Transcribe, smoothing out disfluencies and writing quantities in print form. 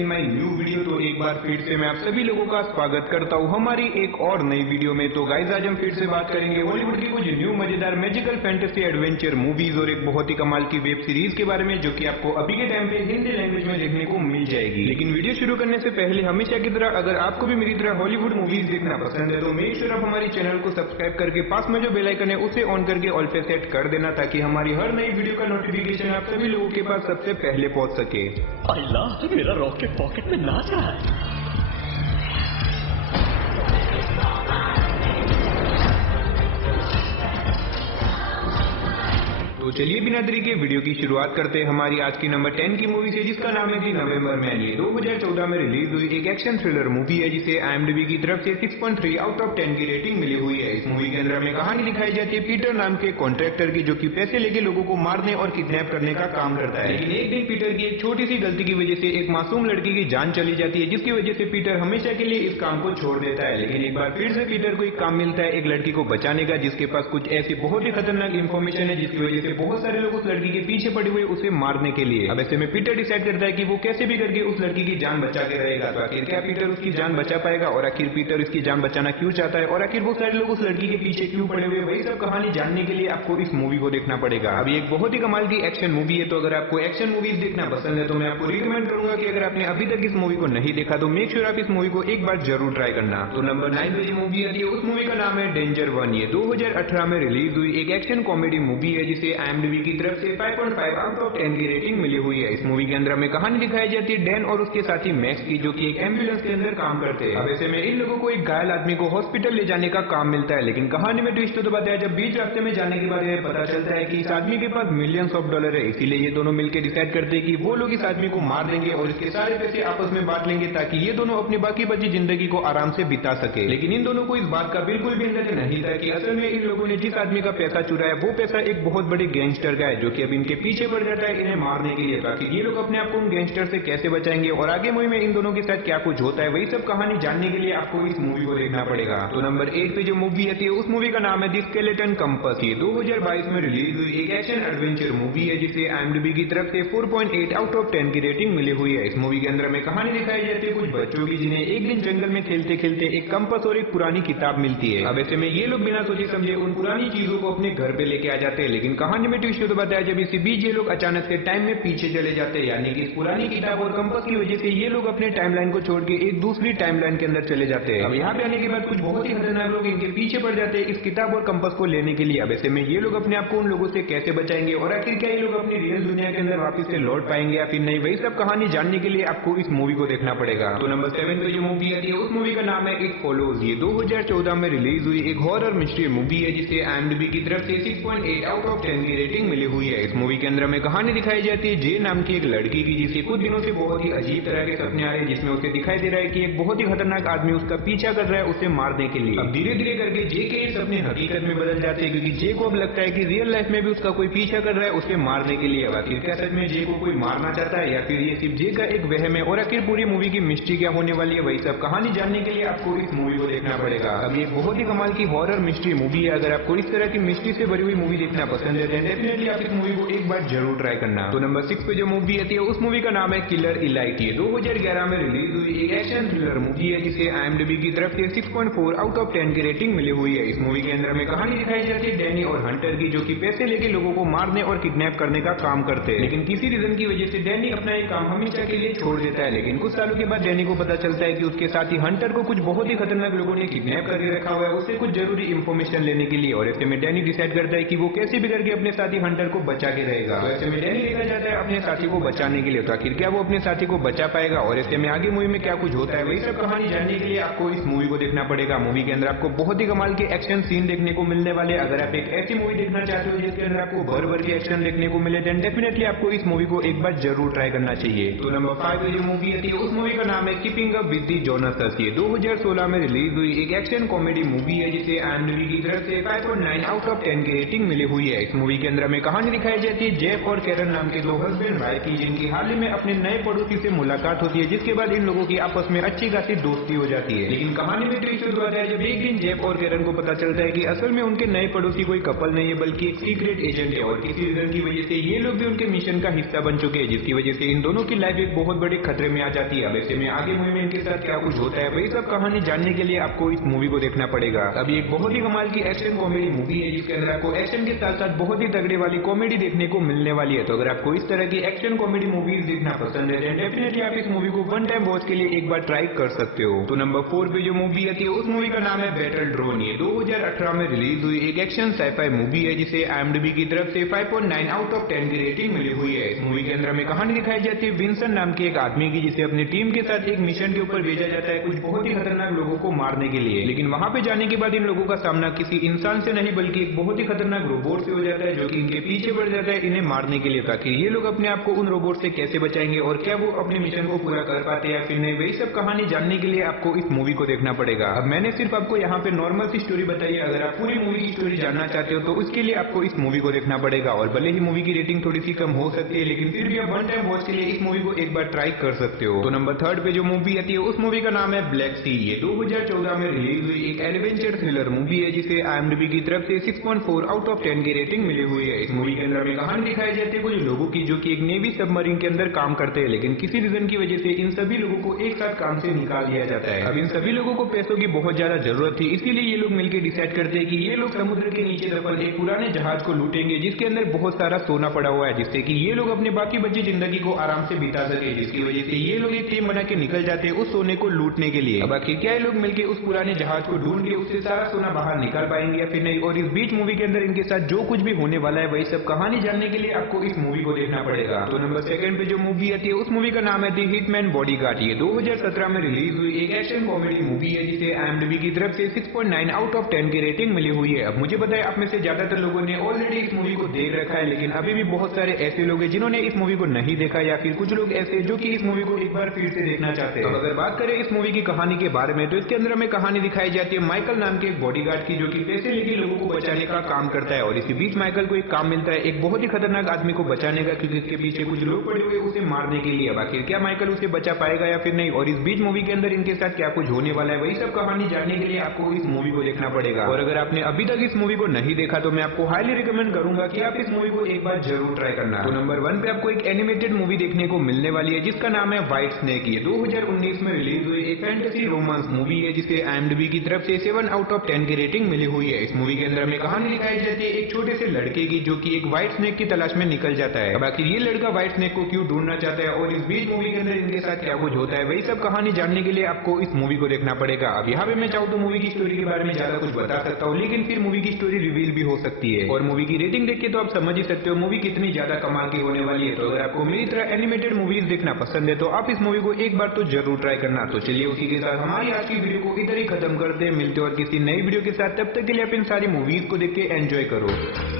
In my new video. तो एक बार फिर से मैं आप सभी लोगों का स्वागत करता हूं हमारी एक और नई वीडियो में। तो गाइस आज हम फिर से बात करेंगे हॉलीवुड की कुछ न्यू मजेदार मैजिकल फैंटेसी एडवेंचर मूवीज और एक बहुत ही कमाल की वेब सीरीज के बारे में, जो कि आपको अभी के टाइम पे हिंदी लैंग्वेज में देखने को मिल जाएगी। लेकिन वीडियो शुरू करने से पहले हमेशा की तरह अगर आपको भी मेरी तरह हॉलीवुड मूवीज देखना पसंद है तो मेक श्योर आप हमारे चैनल को सब्सक्राइब करके पास में जो बेल आइकन है उसे ऑन करके ऑल पे सेट कर देना, ताकि हमारी हर नई वीडियो का नोटिफिकेशन आप सभी लोगों के पास सबसे पहले पहुंच सके। अल्लाह, मेरा रॉकेट पॉकेट में नाच रहा है। तो चलिए बिना देरी के वीडियो की शुरुआत करते हैं हमारी आज की नंबर 10 की मूवी से, जिसका नाम है दी नवंबर मैन। ये 2014 में रिलीज हुई एक एक्शन थ्रिलर मूवी है जिसे IMDb की तरफ से 6.3 आउट ऑफ 10 की रेटिंग मिली हुई है। इस मूवी के अंदर हमें कहानी दिखाई जाती है पीटर नाम के कॉन्ट्रैक्टर की, जो कि पैसे लेके लोगों को मारने और किडनैप करने का काम करता है। लेकिन एक दिन पीटर की एक छोटी सी गलती की वजह से एक मासूम लड़की की जान चली जाती है, जिसकी वजह से पीटर हमेशा के लिए इस काम को छोड़ देता है। लेकिन एक बार फिर से पीटर को एक काम मिलता है एक लड़की को बचाने का, जिसके पास कुछ ऐसी बहुत ही खतरनाक इन्फॉर्मेशन है जिसकी वजह से बहुत सारे लोग उस लड़की के पीछे पड़े हुए उसे मारने के लिए। अब ऐसे में पीटर डिसाइड करता है कि वो कैसे भी करके उस लड़की की जान बचा के रहेगा। तो आखिर क्या पीटर उसकी जान बचा पाएगा, और आखिर पीटर इसकी जान बचाना क्यों चाहता है, और आखिर वो सारे लोग उस लड़की के पीछे क्यों पड़े हुए, वही सब कहानी जानने के लिए आपको इस मूवी को देखना पड़ेगा। अभी एक बहुत ही कमाल की एक्शन मूवी है, तो अगर आपको एक्शन मूवीज देखना पसंद है तो मैं आपको रिकमेंड करूंगा कि अगर आपने अभी तक इस मूवी को नहीं देखा तो मेक श्योर आप इस मूवी को एक बार जरूर ट्राई करना। तो नंबर 9 पे जो मूवी आती है उस मूवी का नाम है डेंजर 1। ये 2018 में रिलीज हुई एक एक्शन कॉमेडी मूवी है जिसे IMDb की तरफ से 5.5 आउट ऑफ 10 की रेटिंग मिली हुई है। इस मूवी के अंदर हमें कहानी दिखाई जाती है डैन और उसके साथी मैक्स की, जो कि एक एम्बुलेंस के अंदर काम करते हैं। अब ऐसे में इन लोगों को एक घायल आदमी को हॉस्पिटल ले जाने का काम मिलता है। लेकिन कहानी में ट्विस्ट तो बताया जब बीच रास्ते में जाने के बाद पता चलता है कि इस आदमी के पास मिलियंस ऑफ डॉलर है, इसीलिए ये दोनों मिलकर डिसाइड करते हैं कि वो लोग इस आदमी को मार देंगे और इसके सारे पैसे आपस में बांट लेंगे, ताकि ये दोनों अपनी बाकी बची जिंदगी को आराम से बिता सके। लेकिन इन दोनों को इस बात का बिल्कुल भी अंदाजा नहीं था कि असल में इन लोगों ने जिस आदमी का पैसा चुराया वो पैसा एक बहुत बड़े गैंगस्टर का है, जो कि अब इनके पीछे पड़ जाता है इन्हें मारने के लिए। ताकि ये लोग अपने आप को उन गैंगस्टर से कैसे बचाएंगे और आगे मूवी में इन दोनों के साथ क्या कुछ होता है, वही सब कहानी जानने के लिए आपको इस मूवी को देखना पड़ेगा। तो नंबर 8 पे जो मूवी आती है उस मूवी का नाम है द स्केलेटन कंपास। ये 2022 में रिलीज हुई एक एक्शन एडवेंचर मूवी है जिसे IMDb की तरफ से 4.8 आउट ऑफ 10 की रेटिंग मिली हुई है। इस मूवी के अंदर हमें कहानी दिखाई जाती है कुछ बच्चों की, जिन्हें एक दिन जंगल में खेलते खेलते एक कंपास और एक पुरानी किताब मिलती है। अब ऐसे में ये लोग बिना सोचे समझे उन पुरानी चीजों को अपने घर पे लेके आ जाते हैं। लेकिन कहानी में ट्विस्ट तो बताया जब इसी बीच ये लोग अचानक से टाइम में पीछे चले जाते हैं, यानी कि इस पुरानी किताब और कंपास की वजह से ये लोग अपने टाइमलाइन को छोड़ के एक दूसरी टाइमलाइन के अंदर चले जाते हैं। अब यहाँ पे आने के बाद कुछ बहुत ही खतरनाक लोग इनके पीछे पड़ जाते हैं इस किताब और कंपास को लेने के लिए। अब ऐसे में ये लोग अपने आप को उन लोगों से कैसे बचाएंगे और आखिर क्या ये लोग अपनी रियल दुनिया के अंदर वापस से लौट पाएंगे या फिर नहीं, वही सब कहानी जानने के लिए आपको इस मूवी को देखना पड़ेगा। तो नंबर 7 पे जो मूवी आती है उस मूवी का नाम है इट फॉलोज। ये 2014 में रिलीज हुई एक हॉरर मिस्ट्री मूवी है जिसे IMDb की तरफ से 6.8 आउट ऑफ 10 की रेटिंग मिली हुई है। इस मूवी के अंदर हमें कहानी दिखाई जाती है जे नाम की एक लड़की की, जिसे कुछ दिनों से बहुत ही अजीब तरह के सपने आ रहे हैं, जिसमें उसे दिखाई दे रहा है कि एक बहुत ही खतरनाक आदमी उसका पीछा कर रहा है उसे मारने के लिए। अब धीरे धीरे करके जे के सपने हकीकत में बदल जाते हैं, क्योंकि जे को अब लगता है कि रियल लाइफ में भी उसका कोई पीछा कर रहा है उसे मारने के लिए। अब आखिर क्या सच में जे को कोई मारना चाहता है या फिर ये सिर्फ जे का एक वहम है, और आखिर पूरी मूवी की मिस्ट्री क्या होने वाली है, वही सब कहानी जानने के लिए आपको इस मूवी को देखना पड़ेगा। अब ये बहुत ही कमाल की हॉरर मिस्ट्री मूवी है। अगर आपको इस तरह की मिस्ट्री से भरी हुई मूवी देखना पसंद है तो डेफिनेटली आप इस मूवी को एक बार जरूर ट्राई करना। तो नंबर 6 पे जो मूवी आती है उस मूवी का नाम है किलर इलाइट। ये 2011 में रिलीज हुई एक एक्शन थ्रिलर मूवी है जिसे IMDb की तरफ से 6.4 आउट ऑफ 10 की रेटिंग मिली हुई है। इस मूवी के अंदर हमें कहानी दिखाई जाती है डैनी और हंटर की, जो कि पैसे लेके लोगों को मारने और किडनैप करने का काम करते हैं। लेकिन किसी रीजन की वजह से डैनी अपना एक काम हमेशा के लिए छोड़ देता है। लेकिन कुछ सालों के बाद डैनी को पता चलता है कि उसके साथी हंटर को कुछ बहुत ही खतरनाक लोगों ने किडनैप करके रखा हुआ है उससे कुछ जरूरी इन्फॉर्मेशन लेने के लिए। और ऐसे में डैनी डिसाइड करता है कि वो कैसे भी करके अपने साथी हंटर को बचा के रहेगा। तो ऐसे में डैनी लेकर जाता है अपने साथी को बचाने के लिए। तो आखिर क्या वो अपने साथी को बचा पाएगा, और ऐसे में आगे मूवी में क्या कुछ होता है, वही सब कहानी जानने के लिए आपको इस मूवी को देखना पड़ेगा। मूवी के अंदर आपको बहुत ही कमाल के एक्शन सीन देखने को मिलने वाले। अगर आप एक ऐसी मूवी देखना चाहते हो जिसके अंदर आपको भर भर के एक्शन देखने को मिले, देन डेफिनेटली आपको इस मूवी को एक बार जरूर ट्राई करना चाहिए। तो नंबर 5 पे जो मूवी आती है उस मूवी का नाम है कीपिंग अप विद द जोनासस। ये 2016 में रिलीज हुई एक एक्शन कॉमेडी मूवी है जिसे IMDb की तरफ से 5.9 आउट ऑफ 10 की रेटिंग मिली हुई है। इस मूवी के अंदर हमें कहानी दिखाई जाती है जेफ और कैरन नाम के दो हस्बैंड वाइफ की, जिनकी हाल ही में अपने नए पड़ोसी से मुलाकात होती है, जिसके बाद इन लोगों की आपस में अच्छी खासी दोस्ती हो जाती है। लेकिन कहानी में ट्विस्ट शुरू होता है जब एक दिन जेफ और कैरन को पता चलता है कि असल में उनके नए पड़ोसी कोई कपल नहीं है बल्कि एक सीक्रेट एजेंट है, और किसी रीजन की वजह से ये लोग भी उनके मिशन का हिस्सा बन चुके हैं, जिसकी वजह से इन दोनों की लाइफ एक बहुत बड़े खतरे में आ जाती है। अब ऐसे में आगे मूवी में इनके साथ क्या कुछ होता है वही सब कहानी जानने के लिए आपको इस मूवी को देखना पड़ेगा। अभी एक बहुत ही कमाल की एक्शन कॉमेडी मूवी है, जिसके अंदर आपको एक्शन के साथ साथ बहुत ही तगड़े वाली कॉमेडी देखने को मिलने वाली है। तो अगर आपको इस तरह की एक्शन कॉमेडी मूवीज देखना पसंद है डेफिनेटली आप इस मूवी को वन टाइम वॉच के लिए एक बार ट्राई कर सकते हो। तो नंबर 4 पे जो मूवी आती है उस मूवी का नाम है बैटल ड्रोन। ये 2018 में रिलीज हुई एक एक्शन साइफाई मूवी है, जिसे IMDb की तरफ से 5.9 आउट ऑफ 10 की रेटिंग मिली हुई है। इस मूवी के अंदर हमें कहानी दिखाई जाती है विंसन नाम के एक आदमी की, जिसे अपनी टीम के साथ एक मिशन के ऊपर भेजा जाता है कुछ बहुत ही खतरनाक लोगों को मारने के लिए। लेकिन वहां पे जाने के बाद इन लोगों का सामना किसी इंसान से नहीं बल्कि एक बहुत ही खतरनाक रोबोट से हो जाता है, जो कि इनके पीछे बढ़ जाता है इन्हें मारने के लिए। ताकि ये लोग अपने आप को उन रोबोट से कैसे बचाएंगे और क्या वो अपने मिशन को पूरा कर पाते हैं या फिर नहीं, वही सब कहानी जानने के लिए आपको इस मूवी को देखना पड़ेगा। अब मैंने सिर्फ आपको यहाँ पे नॉर्मल सी स्टोरी बताई है, अगर आप पूरी मूवी की स्टोरी जानना चाहते हो तो उसके लिए आपको इस मूवी को देखना पड़ेगा। और भले ही मूवी की रेटिंग थोड़ी सी कम हो सकती है, लेकिन फिर भी आप वन टाइम वॉच के लिए इस मूवी को एक बार ट्राई कर सकते हो। तो नंबर 3 पे जो मूवी आती है उस मूवी का नाम है ब्लैक सी। ये 2014 में रिलीज हुई एक एडवेंचर थ्रिलर मूवी है, जिसे IMDb की तरफ से 6.4 आउट ऑफ 10 की रेटिंग मिली हुई है। इस मूवी के अंदर हमें कहानी दिखाई जाती है कुछ लोगों की, जो कि एक नेवी सबमरीन के अंदर काम करते हैं, लेकिन किसी रीजन की वजह से इन सभी लोगों को एक साथ काम से निकाल दिया जाता है। अब इन सभी लोगों को पैसों की बहुत ज्यादा जरूरत थी, इसीलिए ये लोग मिलकर डिसाइड करते हैं कि ये लोग समुद्र के नीचे दफन एक पुराने जहाज को लूटेंगे, जिसके अंदर बहुत सारा सोना पड़ा हुआ है, जिससे कि ये लोग अपने बाकी बची जिंदगी को आराम से बिता सके। जिसकी वजह से ये लोग एक टीम बना के निकल जाते हैं उस सोने को लूटने के लिए। अब आखिर क्या ये लोग मिलकर उस पुराने जहाज को ढूंढ के उससे सारा सोना बाहर निकाल पाएंगे या फिर नहीं, और इस बीच मूवी के अंदर इनके साथ जो कुछ भी होने वाला है वही सब कहानी जानने के लिए आपको इस मूवी को देखना पड़ेगा। तो नंबर 2 पे जो मूवी आती है उस मूवी का नाम है दी हिटमैन बॉडीगार्ड। ये 2017 में रिलीज हुई एक एक्शन कॉमेडी मूवी है, जिसे IMDb की तरफ से 6.9 आउट ऑफ 10 की रेटिंग मिली हुई है। अब मुझे पता है आप में से ज्यादातर लोगों ने ऑलरेडी इस मूवी को देख रखा है, लेकिन अभी भी बहुत सारे ऐसे लोग हैं जिन्होंने इस मूवी को नहीं देखा, या फिर कुछ लोग ऐसे जो कि इस मूवी को एक बार फिर से देखना चाहते हैं। तो अगर बात करें इस मूवी की कहानी के बारे में तो इसके अंदर हमें कहानी दिखाई जाती है माइकल नाम के एक बॉडीगार्ड की, जो कि पैसे लेके लोगों को बचाने का काम करता है। और इसी बीच माइकल को एक काम मिलता है एक बहुत ही खतरनाक आदमी को बचाने का, क्योंकि इसके पीछे कुछ लोग पड़े हुए उसे मारने के लिए। आखिर क्या माइकल उसे बचा पाएगा या फिर नहीं, और इस बीच मूवी के अंदर इनके साथ क्या कुछ होने वाला है वही सब कहानी जानने के लिए आपको इस मूवी को देखना पड़ेगा। और अगर आपने अभी तक इस मूवी को नहीं देखा तो मैं आपको हाईली रिकमेंड करूंगा कि आप इस मूवी को एक बार जरूर ट्राई करना। तो नंबर 1 पे आपको एक एनिमेटेड मूवी देखने को मिलने वाली है, जिसका नाम है व्हाइट स्नेक। ये 2019 में रिलीज हुई एक फैंटेसी रोमांस मूवी है, जिसे IMDb की तरफ से 7 आउट ऑफ 10 की रेटिंग मिली हुई है। इस मूवी के अंदर हमें कहानी दिखाई जाती है एक छोटे से लड़के की, जो कि एक व्हाइट स्नेक की तलाश में निकल जाता है। अब आखिर ये लड़का व्हाइट स्नेक को क्यों ढूंढना चाहता है और इस बीच मूवी के अंदर इनके साथ क्या कुछ होता है वही सब कहानी जानने के लिए आपको इस मूवी को देखना पड़ेगा। अब यहाँ पे मैं चाहूँ तो मूवी की स्टोरी के बारे में ज्यादा कुछ बता सकता हूँ, लेकिन फिर मूवी की स्टोरी रिवील भी हो सकती है, और मूवी की रेटिंग देख के तो आप समझ ही सकते हो मूवी कितनी ज्यादा कमाल की होने वाली है। तो अगर आपको मेरी तरह एनिमेटेड मूवीज देखना पसंद है तो आप इस मूवी को एक बार तो जरूर ट्राई करना। तो चलिए उसी के साथ हमारी आज की वीडियो को इधर ही खत्म करते हैं, मिलते हैं और किसी नई वीडियो के साथ। तब तक के लिए आप इन सारी मूवीज को देख के एंजॉय करो।